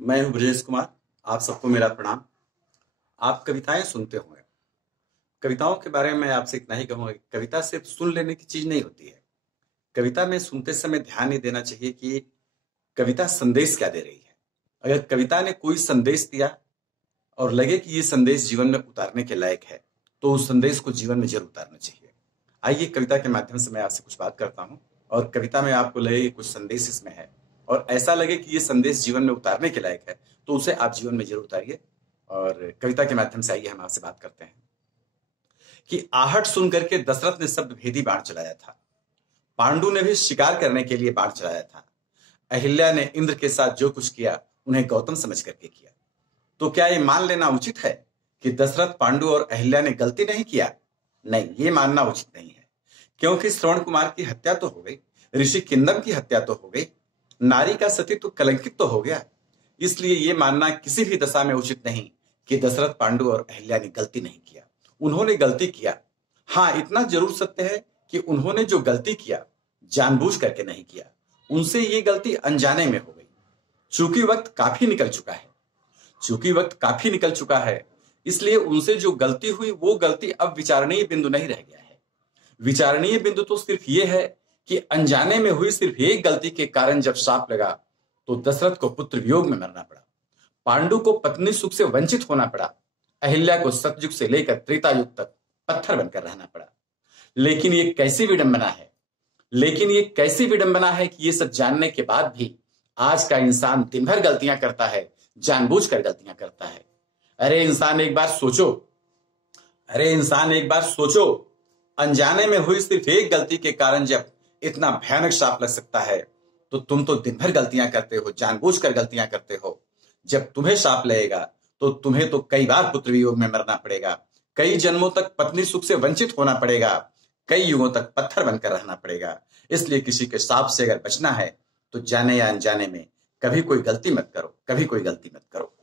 मैं हूं ब्रजेश कुमार। आप सबको मेरा प्रणाम। आप कविताएं सुनते होंगे। कविताओं के बारे में मैं आपसे इतना ही कहूंगा कि कविता सिर्फ सुन लेने की चीज नहीं होती है। कविता में सुनते समय ध्यान ये देना चाहिए कि कविता संदेश क्या दे रही है। अगर कविता ने कोई संदेश दिया और लगे कि ये संदेश जीवन में उतारने के लायक है, तो उस संदेश को जीवन में जरूर उतारना चाहिए। आइए कविता के माध्यम से मैं आपसे कुछ बात करता हूँ, और कविता में आपको लगे कि कुछ संदेश इसमें है और ऐसा लगे कि ये संदेश जीवन में उतारने के लायक है, तो उसे आप जीवन में जरूर उतारिए। और कविता के माध्यम से आइए हम आपसे बात करते हैं कि आहट सुन करके दशरथ ने शब्द भेदी बाण चलाया था। पांडु ने भी शिकार करने के लिए बाण चलाया था। अहिल्या ने इंद्र के साथ जो कुछ किया उन्हें गौतम समझ करके किया। तो क्या ये मान लेना उचित है कि दशरथ, पांडु और अहिल्या ने गलती नहीं किया? नहीं, ये मानना उचित नहीं है, क्योंकि श्रवण कुमार की हत्या तो हो गई, ऋषि किंदम की हत्या तो हो गई, नारी का सतीत्व कलंकित तो हो गया। इसलिए ये मानना किसी भी दशा में उचित नहीं कि दशरथ, पांडु और अहिल्या ने गलती नहीं किया। उन्होंने गलती किया। हाँ, इतना जरूर सत्य है कि उन्होंने जो गलती किया जानबूझ करके नहीं किया, उनसे ये गलती अनजाने में हो गई। चूंकि वक्त काफी निकल चुका है, इसलिए उनसे जो गलती हुई वो गलती अब विचारणीय बिंदु नहीं रह गया है। विचारणीय बिंदु तो सिर्फ ये है कि अनजाने में हुई सिर्फ एक गलती के कारण जब शाप लगा तो दशरथ को पुत्र वियोग में मरना पड़ा, पांडु को पत्नी सुख से वंचित होना पड़ा, अहिल्या को सतयुग से लेकर त्रेता युग तक पत्थर बनकर रहना पड़ा। लेकिन ये कैसी विडंबना है कि ये सब जानने के बाद भी आज का इंसान दिन भर गलतियां करता है, जानबूझकर गलतियां करता है। अरे इंसान एक बार सोचो, अनजाने में हुई सिर्फ एक गलती के कारण जब इतना भयानक शाप लग सकता है, तो तुम तो दिन भर गलतियां करते हो, जानबूझकर गलतियां करते हो। जब तुम्हें शाप लगेगा तो तुम्हें तो कई बार पुत्र वियोग में मरना पड़ेगा, कई जन्मों तक पत्नी सुख से वंचित होना पड़ेगा, कई युगों तक पत्थर बनकर रहना पड़ेगा। इसलिए किसी के शाप से अगर बचना है तो जाने या अनजाने में कभी कोई गलती मत करो।